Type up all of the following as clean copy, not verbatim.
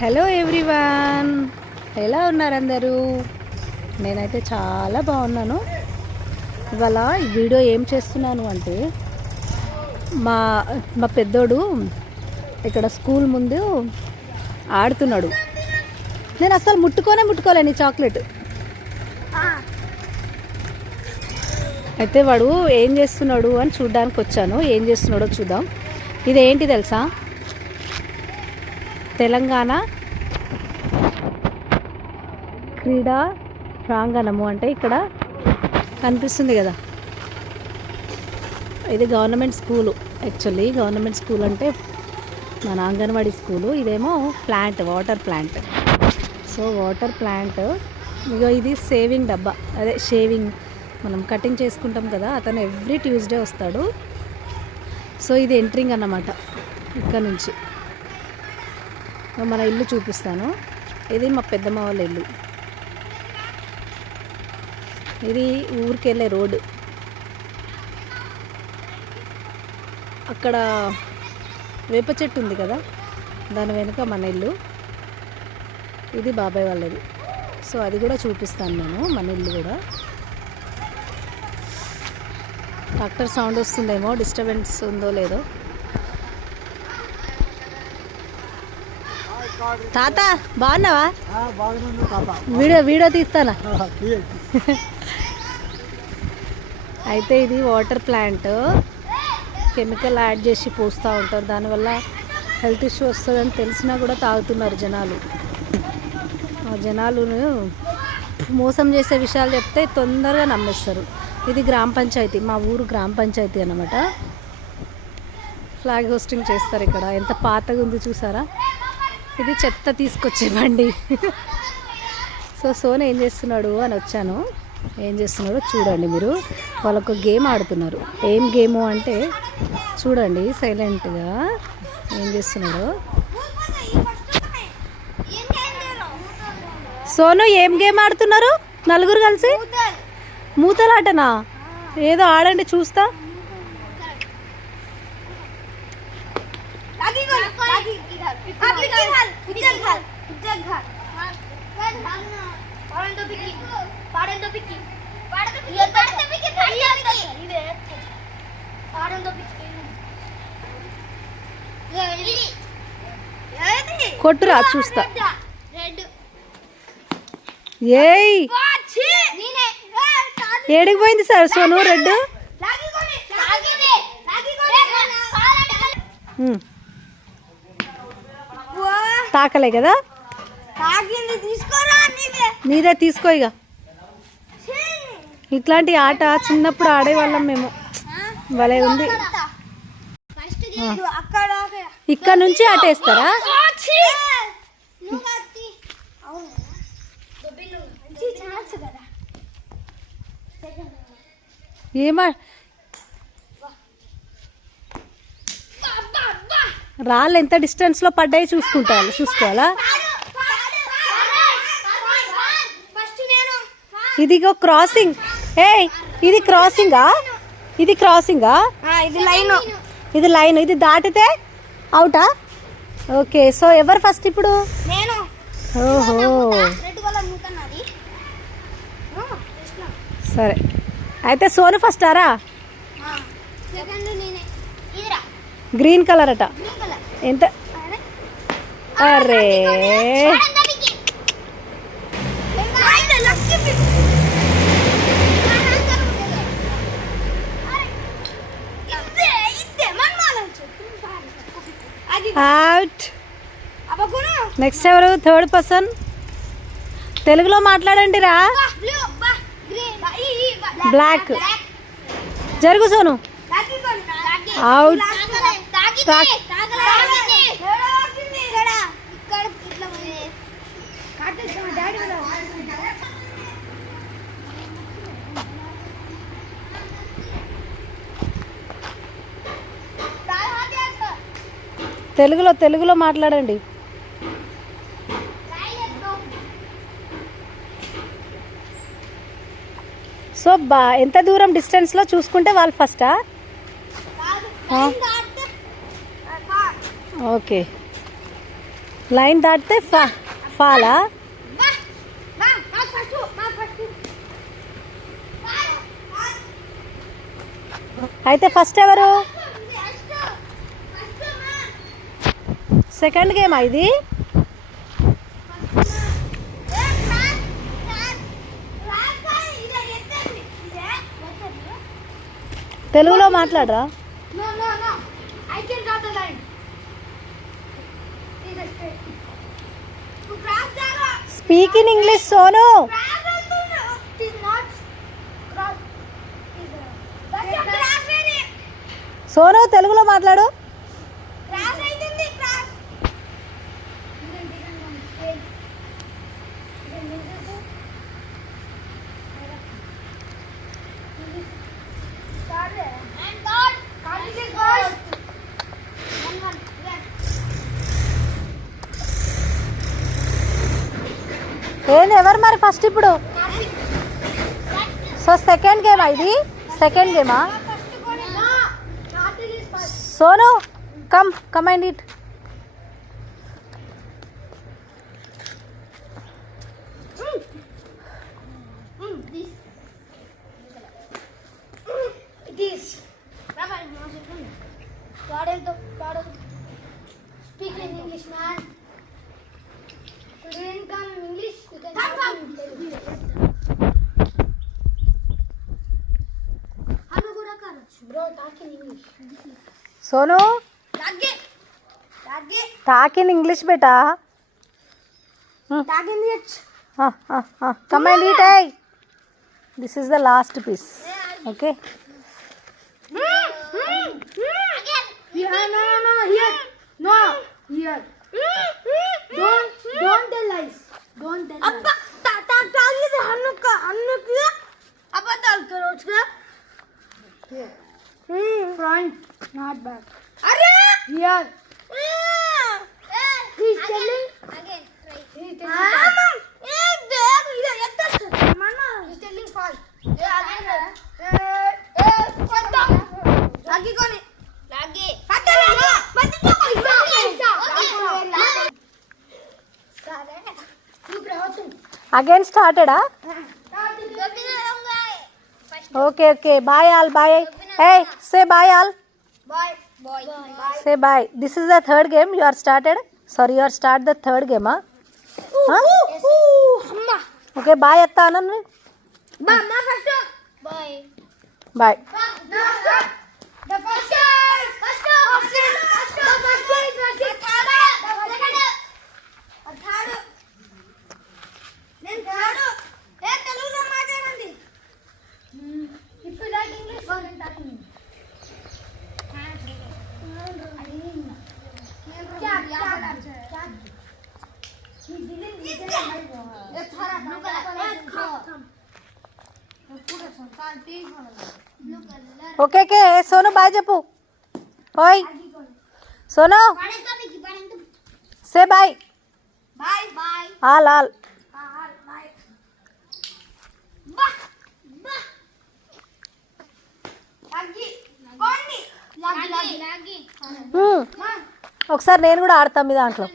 Hello everyone, ఎలా ఉన్నారు అందరూ? నేనైతే చాలా బాగున్నాను. ఇవాళ ఈ వీడియో ఏం చేస్తున్నాను అంటే మా మా పెద్దోడు ఇక్కడ స్కూల్ ముందు ఆడుతున్నాడు. నేను అసలు ముట్టుకోలేని చాక్లెట్. అయితే వాడు ఏం చేస్తున్నాడు అని చూడ్డానికి వచ్చాను. ఏం చేస్తున్నాడో చూద్దాం. ఇదేంటి తెలుసా? తెలంగాణ క్రీడా ప్రాంగణము అంటే ఇక్కడ కనిపిస్తుంది కదా, ఇది government school. Actually government school అంటే మన అంగన్వాడీ స్కూలు. ఇదేమో plant, water plant. So water plant. ఇగో ఇది సేవింగ్ డబ్బా, అదే షేవింగ్ మనం కటింగ్ చేసుకుంటాం కదా. అతను ఎవ్రీ ట్యూస్డే వస్తాడు. సో ఇది ఎంట్రింగ్ అన్నమాట. ఇక్కడ నుంచి మన ఇల్లు చూపిస్తాను. ఇది మా పెద్దమ్మ వాళ్ళ ఇల్లు. ఇది ఊరికి వెళ్ళే రోడ్డు. అక్కడ వేప చెట్టు ఉంది కదా, దాని వెనుక మన ఇల్లు. ఇది బాబాయ్ వాళ్ళది. సో అది కూడా చూపిస్తాను నేను, మన ఇల్లు కూడా. ట్రాక్టర్ సౌండ్ వస్తుందేమో, డిస్టర్బెన్స్ ఉందో లేదో. తాత బాగున్నావా? వీడియో తీస్తానా? అయితే ఇది వాటర్ ప్లాంట్. కెమికల్ యాడ్ చేసి పోస్తూ ఉంటారు. దానివల్ల హెల్త్ ఇష్యూ వస్తుందని తెలిసినా కూడా తాగుతున్నారు జనాలు. జనాలను మోసం చేసే విషయాలు చెప్తే తొందరగా నమ్మేస్తారు. ఇది గ్రామ పంచాయతీ, మా ఊరు గ్రామ పంచాయతీ అన్నమాట. ఫ్లాగ్ హోస్టింగ్ చేస్తారు ఇక్కడ. ఎంత పాతగా ఉంది చూసారా? ఇది చెత్త తీసుకొచ్చే బండి. సోను ఏం చేస్తున్నాడు అని వచ్చాను. ఏం చేస్తున్నాడో చూడండి మీరు. వాళ్ళొక గేమ్ ఆడుతున్నారు. ఏం గేము అంటే చూడండి సైలెంట్గా ఏం చేస్తున్నాడో. సోను ఏం గేమ్ ఆడుతున్నారు నలుగురు కలిసి? మూతలాటనా? ఏదో ఆడండి చూస్తా. కొట్టురా చూస్తా. ఏయ్ ఏడికి పోయింది సార్ సోను? రెడ్ తాకలే కదా, నీదే తీసుకో. ఇక ఇట్లాంటి ఆట చిన్నప్పుడు ఆడేవాళ్ళం మేము. భలే ఉంది. ఇక్కడ నుంచి ఆటేస్తారా? ఏమా రాళ్ళు ఎంత డిస్టెన్స్లో పడ్డాయి చూసుకోవాలా? ఇదిగో క్రాసింగ్. ఇది క్రాసింగా? ఇది క్రాసింగా? ఇది లైన్. ఇది దాటితే అవుటా? ఓకే. సో ఎవరు ఫస్ట్ ఇప్పుడు? ఓహో సరే. అయితే సోను ఫస్ట్ ఆరా? గ్రీన్ కలర్ అట. ఎంత? అరే అవుట్. నెక్స్ట్ ఎవరు? Third person. తెలుగులో మాట్లాడండి రా. బ్లాక్. జరుగు సోను. అవుట్. తెలుగులో మాట్లాడండి. సో ఎంత దూరం డిస్టెన్స్లో చూసుకుంటే వాళ్ళు ఫస్టా? ఓకే. లైన్ దాటితే ఫాలా? అయితే ఫస్ట్ ఎవరు? సెకండ్ గేమా ఇది? తెలుగులో మాట్లాడరా? Speak in English Sonu. Sonu తెలుగులో మాట్లాడు. ఏంది ఎవరు మరి ఫస్ట్ ఇప్పుడు? సో సెకండ్ గేమా ఇది? సెకండ్ గేమా? Sonu come and it. Speak in English, man. You didn't come in English. You can talk in Telugu. Hanu kuda karachu. Bro, talk in English. Sonu talk in English బేటా. Talk in English. Come and eat. I this is the last piece. Okay. Here, no, here. No, here. Don't tell lies. Don't tell lies. Abba, tag is Hannuka. Abba, tag karo. Here. Front, not back. Here. He's telling. Again, try. He's telling fast. Lagi koni. Lagi. Again స్టార్టెడా? Okay okay. Bye all. Bye. Hey say bye all. Say bye. This is the third game. You are started. Sorry, you are start the third గేమా? Okay bye అత్తా అనండి. Bye. Okay okay. Sonu bye చెప్పు. ఓయ్ Sonu say bye. All all. ఒకసారి నేను కూడా ఆడతా మీ దాంట్లో.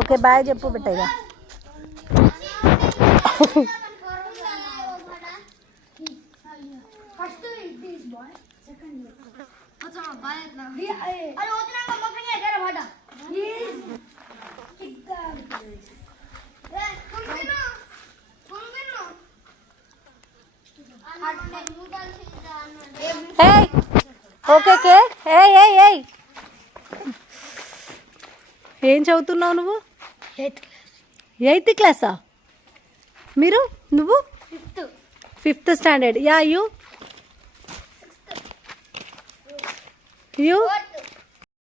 ఓకే బాయ్ చెప్పు బిడ్డ. ఇక ఓకే ఓకే. ఏం చదువుతున్నావు నువ్వు? 8th క్లాసా? మీరు? నువ్వు 5th స్టాండర్డ్. యా. యూ